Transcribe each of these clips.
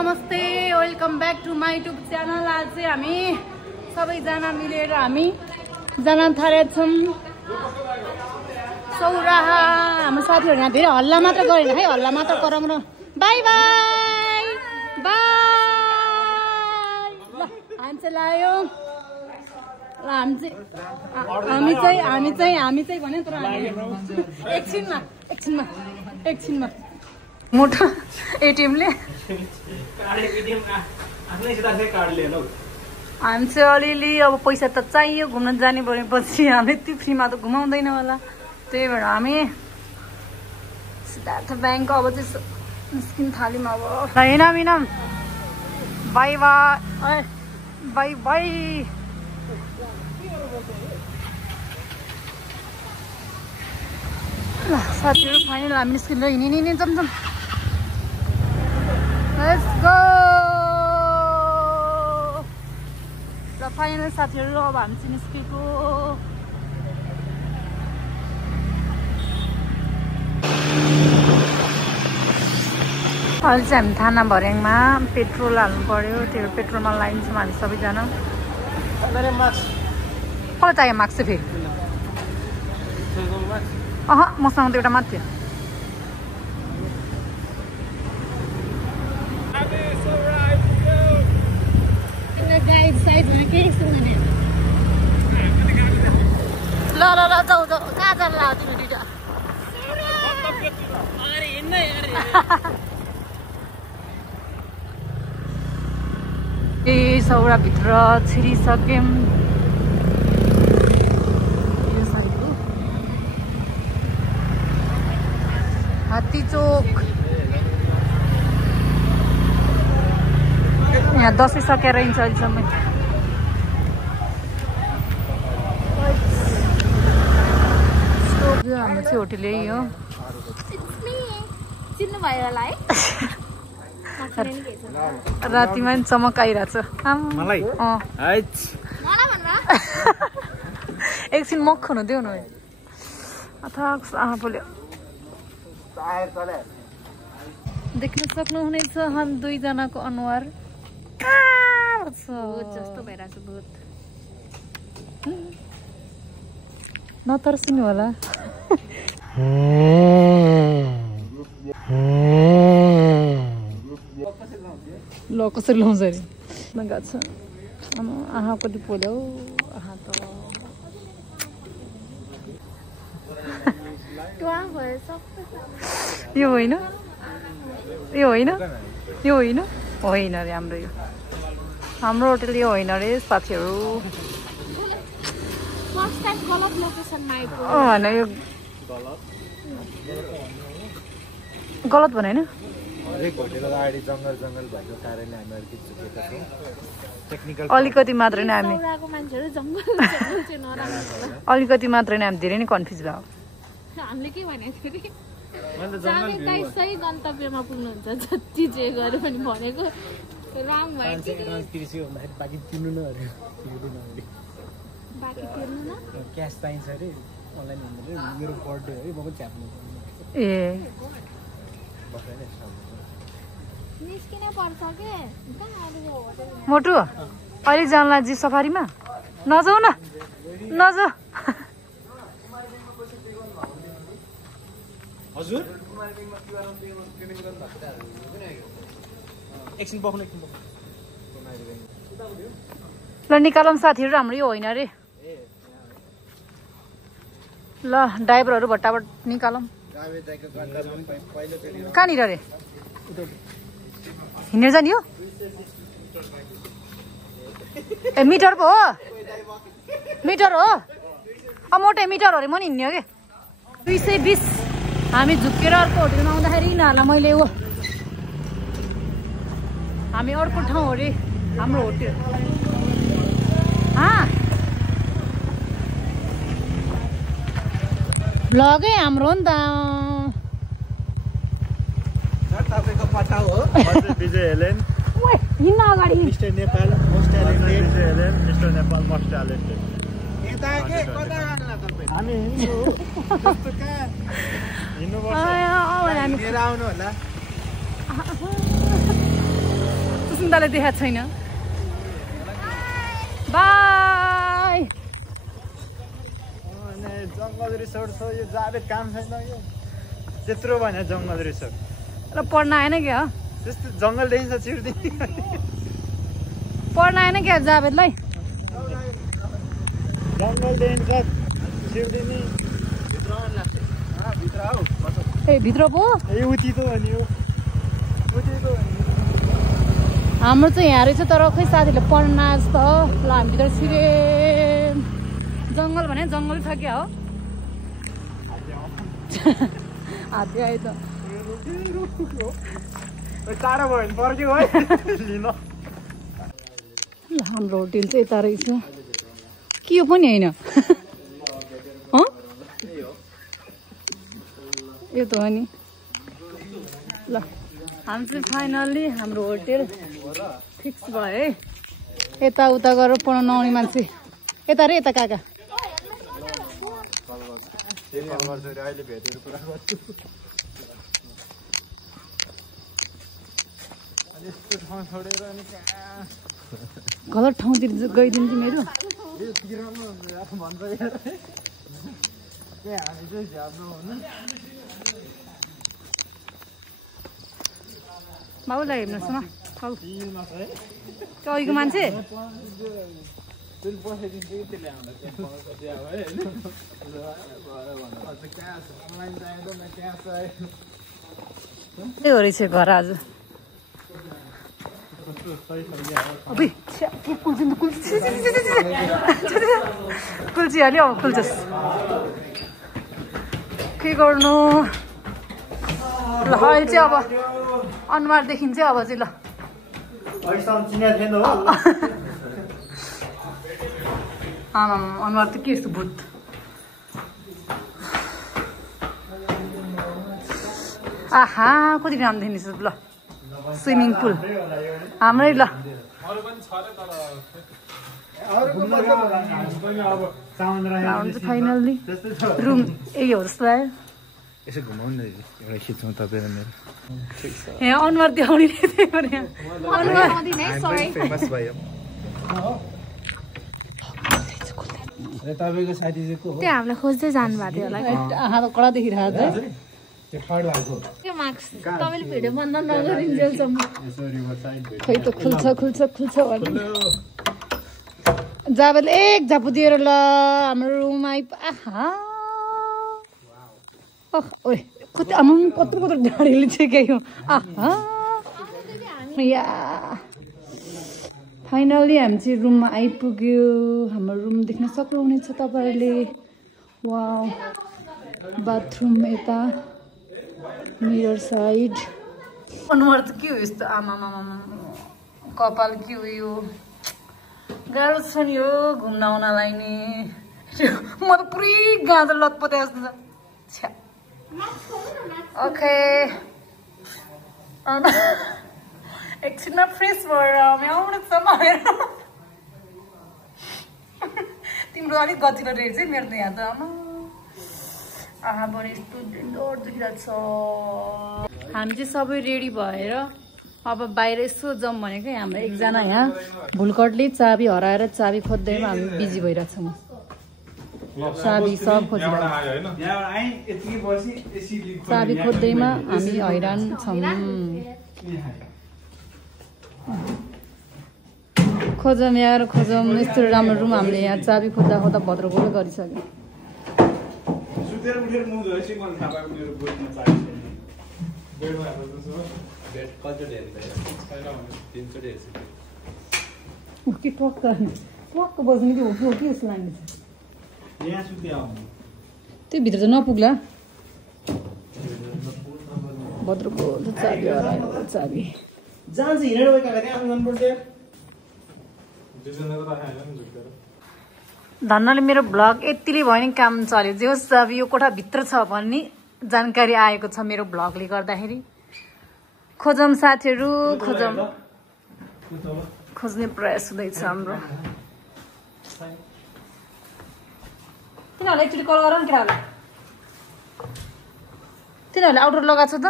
नमस्ते welcome back to my YouTube channel. आज चाहिँ हामी सबैजना मिलेर हामी जान थालेका छौँ सौराहा। हाम्रो साथीहरू यहाँ धेरै हल्ला मात्र गरेन है, हल्ला मात्र गरौँ र बाई बाई बाई। ल हामी चाहिँ लायो ल हामी चाहिँ भन्यो तर एकछिनमा मोटो एटिएमले हामी चाहिँ अलिअलि अब पैसा त चाहियो घुम्न जाने भनेपछि हामी यति फ्रीमा त घुमाउँदैन होला, त्यही भएर हामी सिद्धार्थ ब्याङ्क अब चाहिँ निस्किन थाल्यौँ। अब हिँडौँ बाई बाई बाई बाई। ल साथीहरू फाइनल हामी निस्किँदा हिँडी जान्छौँ। Let's go. र फाइनल साथीहरू अब हामी चाहिँ निस्केको। अहिले चाहिँ हामी थाना भर्याङमा पेट्रोल हाल्नु पर्यो, त्यो पेट्रोलमा लाइन छौँ हामी सबैजना। कसलाई चाहियो मार्क्स चाहिँ फेरि? मसँग त एउटा मात्र थियो। ल ल ल जाऊ जाऊ, कहाँ जानु लाग्यो तिमी दुइटा? ए सौराभित्र छिरिसक्यौँ। हात्ती चोक यहाँ दसैँ सकेर हिँड्छ अहिलेसम्म। हाम्रो चाहिँ होटेल यही हो। रातिमा पनि चमक आइरहेछ। एकछिन मख हुनु देऊ न। अथवा बोल्यो देख्न सक्नुहुनेछ हामी दुईजनाको अनुहार जस्तो भइरहेछ। भूत नतर्सिनु होला। ल कसरी लाउँछ अरे गएको छ। आहा कति पोल्यो आहा त यो होइन यो होइन यो होइन होइन अरे हाम्रो होटेल यो होइन अरे साथीहरू। होइन यो गलत भने होइन। अलिकति मात्रै नै हामी धेरै नै कन्फ्युज भयो। हामीले के भनेको थियो अरे सही गन्तव्यमा पुग्नुहुन्छ जति जे गरे पनि भनेको रङ भयो। बाँकी तिर्नु न बाँकी तिर्नु न क्यास चाहिन्छ अरे अनलाइन मेरो बर्थडे हो म पनि च्याप्नु ए निस्किन पर्छ के मोटु अहिले जानला जी सफारीमा नजाऊ न नजाऊ। हजुर ल निकालौँ साथीहरू, हाम्रो यो होइन अरे। ल ड्राइभरहरू भट्टाभट निकालौँ। कहाँनिर अरे हिँडेर जाने हो? ए मिटर पो हो, मिटर हो। मोटे मिटर हो अरे, म नि हिँड्ने हो कि 220। हामी झुकेर अर्को होटेलमा आउँदाखेरि यिनीहरूलाई मैले हो हामी अर्को ठाउँ हो अरे हाम्रो होटेल। भ्लगै हाम्रो हो नि त। हिँड्न अगाडि mister Nepal most talented mister Nepal most talented हामी हिँड्नु पर्छ। सुन्दाले देखाएको छैन बाई जङ्गल रिसोर्ट छ यो जाबे काम छैन यो त्यत्रो भने जङ्गल रिसोर्ट र पढ्न आएन क्या त्यस्तो जङ्गल देखिन्छ चिर्दिने पढ्न आएन क्या जावेदलाई जङ्गल देखिन्छ चिर्दिने भित्र आऊ ए भित्र पो ए उति त अनि यो उति त हाम्रो चाहिँ यहाँ रहेछ तर खै साथीले पढ्न आए जस्तो हो ल हामी भित्र छिरे जङ्गल भने जङ्गलै छ क्या हो हात्ती आयो त टाढो भयो भने पर्क्यो है लिन हाम्रो होटेल चाहिँ यता रहेछ के यो पनि होइन यो त हो नि ल हामी चाहिँ फाइनल्ली हाम्रो होटेल फिक्स भयो है यताउता गरेर पढ्न नआउने मान्छे यता रे यता काका अहिले भेटेर कुरा गर्छु यस्तो ठाउँ छोडेर अनि गलत ठाउँतिर गइदिन्छु मेरो भन्छ हामी चाहिँ झ्याप्नु हुनु बाबुलाई हेर्नुहोस् न अहिलेको मान्छे त्यही हो रहेछ घर आज कुल्ची हाल्यो अब कुल्चोस् के गर्नु ल अहिले चाहिँ अब अनुहार देखिन्छ अब चाहिँ ल आमा अनुहार त के यस्तो भूत आहा कति राम्रो देखिन्छ ल स्विमिङ पुल हाम्रै ल फाइनल्ली रुम यही हो जस्तो लाग्यो यसो घुमाउनु न एउटा खिच्नु तपाईँ र मेरो यहाँ अनुहार देखाउने फेमस भयो तपाईँको साथी चाहिँ को हो त्यो हामीलाई खोज्दै जानु भएको थियो होला आहा त कडा देखिरहेको तपाईँले भिडियो बन्द नगरिन्जेलसम्म खै त खुल्छ खुल्छ खुल्छ भन्नु जाबेले एक झापु दिएर ल हाम्रो रुम आहा ओए कति आमा कत्रो कत्रो ढाडीले छेक्यायो आहा या फाइनल्ली हामी चाहिँ रुममा आइपुग्यो हाम्रो रुम देख्न सक्नुहुनेछ तपाईँहरूले वाउ बाथरुम यता मिरर साइड अनुहार त के हो यस्तो आमा कपाल के हो यो गाह्रो छ नि हो घुम्न आउनलाई नि म त पुरै गाँदो लतपते जस्तो छ ओके एकछिनमा फ्रेस भएर आउनु छ मलाई तिम्रो अलिक गतिलो रेट चाहिँ मेरो त यहाँ त आमा आहा बढी यस्तो डर दुखिरहेको छ हामी चाहिँ सबै रेडी भएर अब बाहिर यसो जाउँ भनेको हाम्रो एकजना यहाँ भुलकटले चाबी हराएर चाबी खोज्दैमा हामी बिजी भइरहेको छौँ चाबी सब खोजिरहेको चाबी खोज्दैमा हामी हैरान छौँ खोजौँ यार खोजौँ यस्तो राम्रो रुम हामीले यहाँ चाबी खोज्दा खोज्दा भद्रगोलो गरिसक्यो के टक्क बस्ने कि हो कि जस्तो लाग्ने त्यो भित्र त नपुग्ला भद्रगोलो चाबी हरायो चाबी धन्नले मेरो भ्लग यतिले भयो नि काम चल्यो जे होस् अब यो कोठाभित्र छ भन्ने जानकारी आएको छ मेरो भ्लगले गर्दाखेरि खोजौँ साथीहरू खोजौँ खोज्ने प्रयास हुँदैछ हाम्रो तिनीहरूलाई एकचोटि कल गर नि केटाहरूले तिनीहरूले आउटडोर लगाएको छ त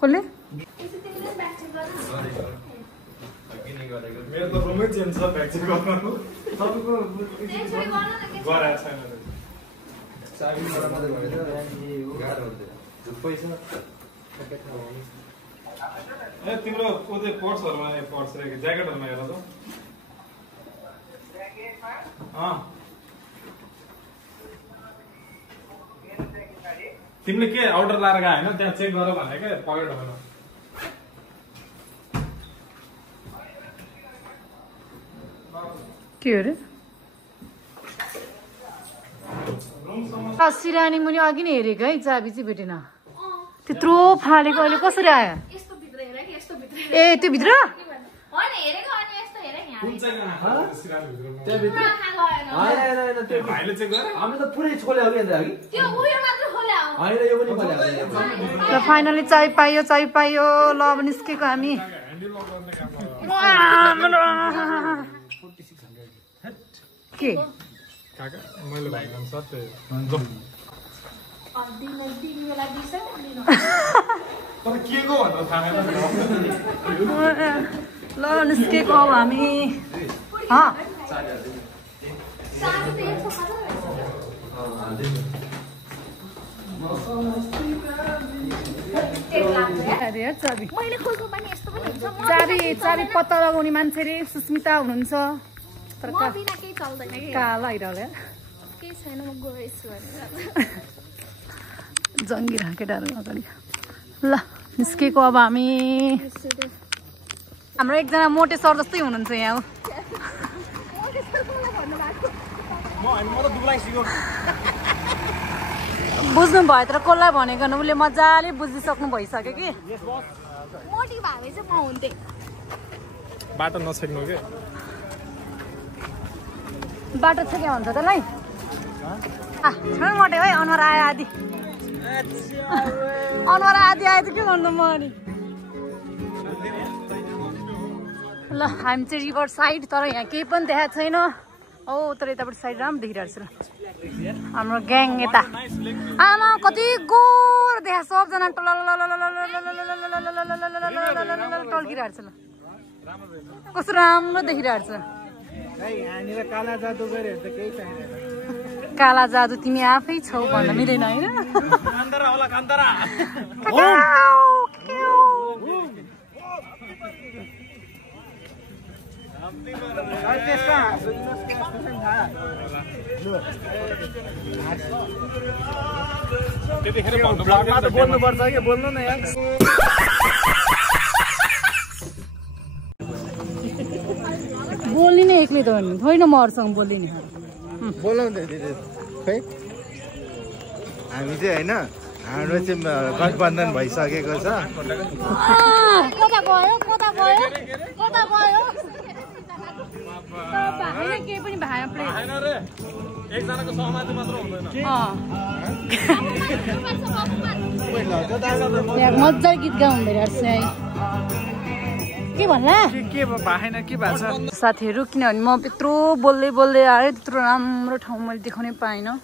कसले मेरो त रुमै चेन्ज छ ब्याग चेक गर्नु सबैको गराएको छैन चाबी मात्रै भने त गाह्रो हुन्छ झुप्पै छ ए तिम्रो उतै पर्सहरुमा पर्स रहेको ज्याकेटहरुमा हेर त तिमीले के अर्डर लाएर गए हैन त्यहाँ चेक गर भने के पकेटहरुमा के हो रे सिरानी मुनि अघि नै हेरेको है चाबी चाहिँ भेटेन त्यत्रो फालेको अहिले कसरी आयो ए त्यो भित्र ल फाइनली चाबी पाइयो ल अब निस्केको हामी के मैले भाइको सत्य के को भनेर थाहा ल निस्केको अब हामी चाबी पत्ता लगाउने मान्छे रे सुस्मिता हुनुहुन्छ तर काला आइरहला जङ्गी केटाहरू अगाडि ल निस्केको अब हामी हाम्रो एकजना मोटे सर जस्तै हुनुहुन्छ यहाँ बुझ्नु भयो तर कसलाई भनेको उसले मजाले बुझिसक्नु भइसक्यो कि बाटो नछेक्नु के बाटो छ क्या भन्छ त्यसलाई मोटे है अनुहार आयो आदि अनुहार आदि आयो त के भन्नु म अनि ल हामी चाहिँ रिभर साइड तर यहाँ केही पनि देखाएको छैन औ तर यतापट्टि साइड राम्रो देखिरहेको छ हाम्रो ग्याङ यता आमा कति गोर देखा सबजना टल्किरहेको छ ल कस्तो राम्रो देखिरहेको छ काला जादु तिमी आफै छौ भन्न मिलेन होइन बोल्नुपर्छ कि बोल्नु न यार बोल्ने नै एक्लै त भन्नु होइन म अरूसँग बोल्दिनँ बोलाउँदै खै हामी चाहिँ होइन हाम्रो चाहिँ गठबन्धन भइसकेको छ केही पनि भएन एकजनाको सहमति मात्र हुँदैन मजा गीत गाउँदै रहेछ है के भन्ला के भएन के भएको छ साथीहरू किनभने म त्यत्रो बोल्दै आएँ त्यत्रो राम्रो ठाउँ मैले देखाउनै पाइनँ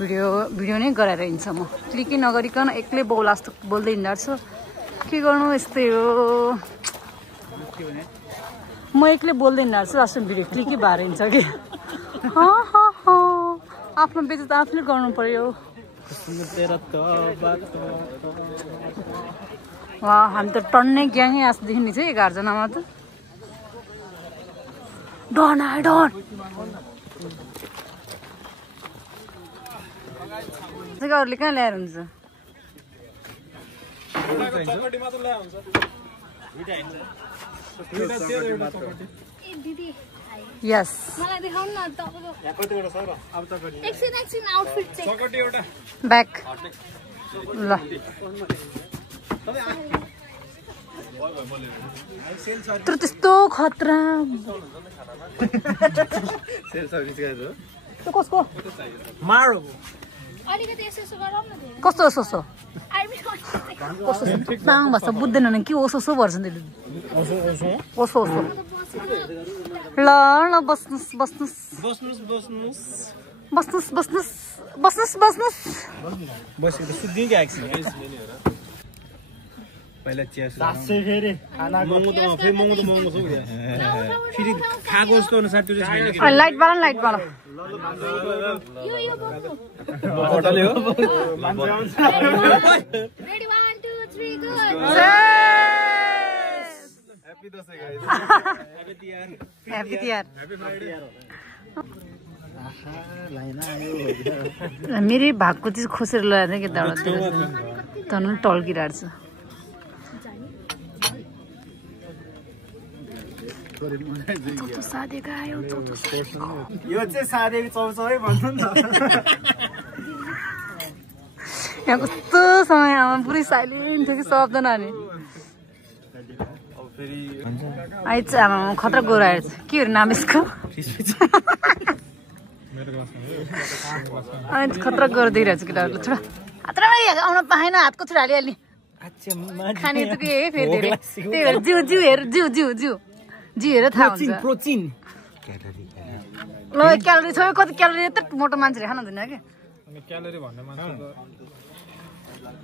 भिडियो नै गराएर हिँड्छ म क्लिकै नगरिकन एक्लै बोला जस्तो बोल्दै हिँड्छु के गर्नु यस्तै हो म एक्लै बोल्दै हिँड्छु लास्ट भिडियो क्लिकै भएर हिँड्छ कि आफ्नो बेइज्जत आफूले गर्नु पर्यो हामी त टन्नै ग्याङै आजदेखि नि चाहिँ 11 जनामा त डन जग्गाहरूले कहाँ ल्याएर हुन्छ यस मलाई देखाउन न एकछिन आउटफिट चेक ब्याक ल तर त्यस्तो खतरा कसको कस्तो सोसो भाषा बुझ्दैन नि के ओसो भर्छ ओसो ल ल बस्नुस् पहिला चिया सासै फेरि खाना महँगो त फेरि महँगो छ फेरि खाएको जस्तो अनुसार त्यो चाहिँ छैन लाइट बाला यो बोक्नु बोतलले हो मान्छे आउँछ ready 1 2 3 go happy Dashain guys happy Tihar मेरै भागको चिज खोसेर लगाएर के दाउरातिर तन टल्किरहेको छ सादेको आयो यो चाहिँ सादेको चौचौै भन्नु नि त यहाँ कस्तो समयमा पुरै साइलेन्ट थियो कि सबजना नि आइज आमा खतरा गोरो आएछ के हो नाम यसको खतरा गोरो देखिरहेको छु केटाहरूले छोडा हातमा आउन पाएन हातको छोडा हालिहाल्ने खाने चाहिँ के है फेरि धेरै त्यही भएर जिउ हेर जिउ हेर थाहा हुन्छ प्रोटिन ल क्यालोरी छ कति क्यालोरी यत्रो मोटो मान्छेले खानु हुँदैन कि क्यालोरी भन्ने मान्छे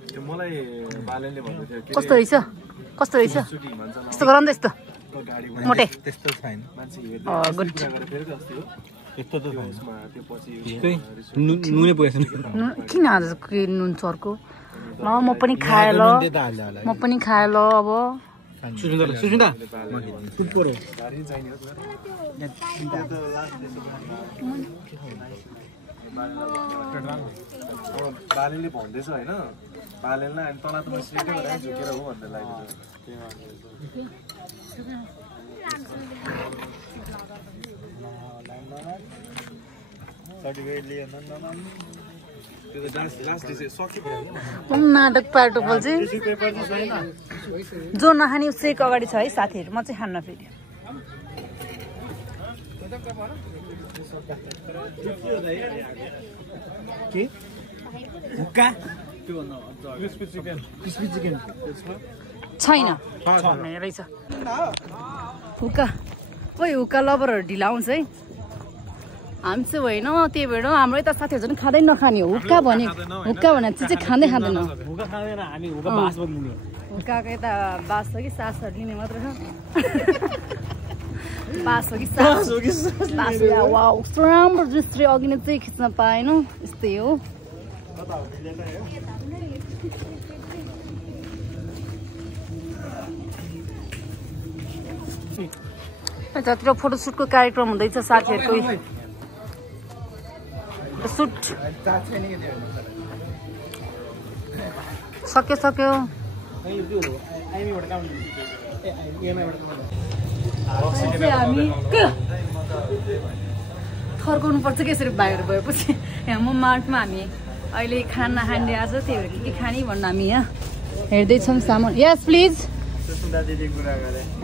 त्यो मलाई बालेले भन्दै थियो कस्तो रहेछ यस्तो गर नि त यस्तो मोटे त्यस्तो छैन मान्छे गुड त्यस्तो त छैन त्यो पछि नुनै पुगेछ किन आज नुन चर्को ल म पनि खाएँ ल अब सुस्मिता सुपर हो बालेले भन्दैछ हैन बालेलाई अनि तला त म सिधै गरेर झुकेर हो भन्दै लागेको नाटक पार्टोपल चाहिँ जो नखाने उसैको अगाडि छ है साथीहरू म चाहिँ खान्न फेरि छैन रहेछ हुक्का ओइ हुक्का लभरहरू ढिला आउँछ है हामी चाहिँ होइन त्यही भएर हाम्रो यता साथीहरू पनि खाँदै नखाने हो हुक्का भने चिज चाहिँ खाँदैन हुक्काको यता बास हो कि सासहरू लिने मात्र छ बास हो कि सास वाउ राम्रो दृश्य अघि नै चाहिँ खिच्न पाएन यस्तै हो यतातिर फोटोसुटको कार्यक्रम हुँदैछ साथीहरूको सुट सक्यो हामी फर्काउनु पर्छ कि यसरी बाहिर गएपछि यहाँ म मार्टमा हामी अहिले खाना खाने आज त्यही भएर के खाने भन्नु हामी यहाँ हेर्दैछौँ सामान यस प्लिज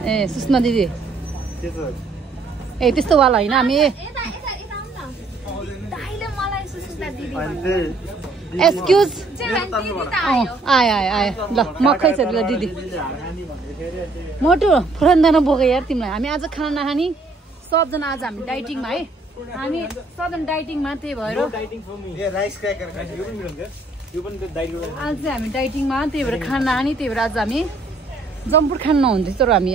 ए सुस्ना दिदी ए त्यस्तो वाला होइन हामी एक्सक्युज आयो ल मकै छ ल दिदी मोटु फुरन्दाना बोके यार तिमीलाई हामी आज खाना नखाने सबजना आज हामी डाइटिङमा है हामी सबजना डाइटिङमा त्यही भएर आज चाहिँ हामी डाइटिङमा त्यही भएर खाना नखाने त्यही भएर आज हामी जम्पुर खान नहुन्थ्यो तर हामी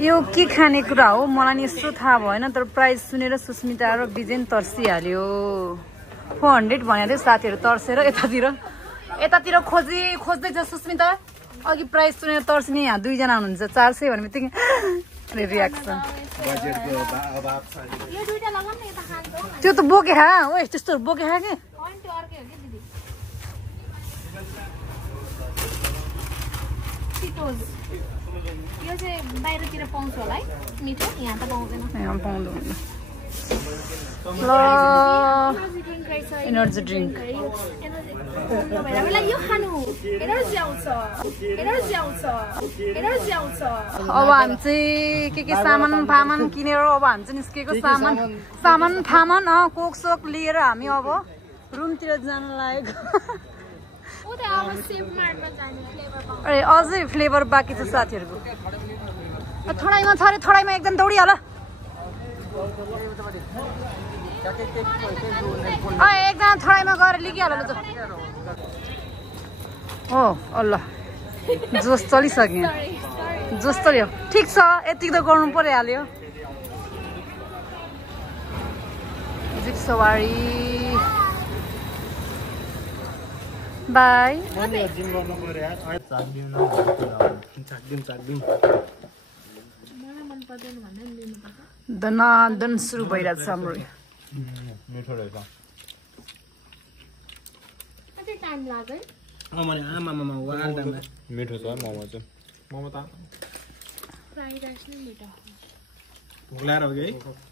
यो के खाने कुरा हो मलाई नि यस्तो थाहा भएन तर प्राइस सुनेर सुस्मिता र बिजेन तर्सिहाल्यो 400 भनेको थियो साथीहरू तर्सेर यतातिर खोज्दैछ सुस्मिता अघि प्राइस सुनेर तर्सिने यहाँ दुईजना हुनुहुन्छ 400 भने बित्तिकै रियाक्सन त्यो त बोके खा ओ त्यस्तो बोके खा के यो चाहिँ बाहिरतिर पाउँछ होला है मिठो यहाँ त पाउँदैन यहाँ पाउँदैन ल एनर्जी ड्रिङ्क यो खानु एनर्जी आउँछ अब हामी चाहिँ के सामान फामान किनेर अब हामी चाहिँ निस्केको सामान फामान कोक सोक लिएर हामी अब रुमतिर जान लागेको अरे अझै फ्लेभर बाँकी छ साथीहरूको थोडाइमा छ अरे थोडाइमा एकदम दौडिहाल एकजना थडाइमा गएर लिकिहाल ल हो अल्ला जोस चलिसक्यो जोस चल्यो ठिक छ यतिको त गर्नु परिहाल्यो जिप सवारी बाई जिम गर्नु पर्यो यार चाक्दिउँ न चाक्दिउँ दनादन सुरु भइरहेछ हाम्रो मिठो रहेछ अझै टाइम लाग्यो मैले आमामा वाल्दामा मिठो छ मोमो चाहिँ मोमो त फ्राइड राइस नै मिठो भोक लागेर हो कि है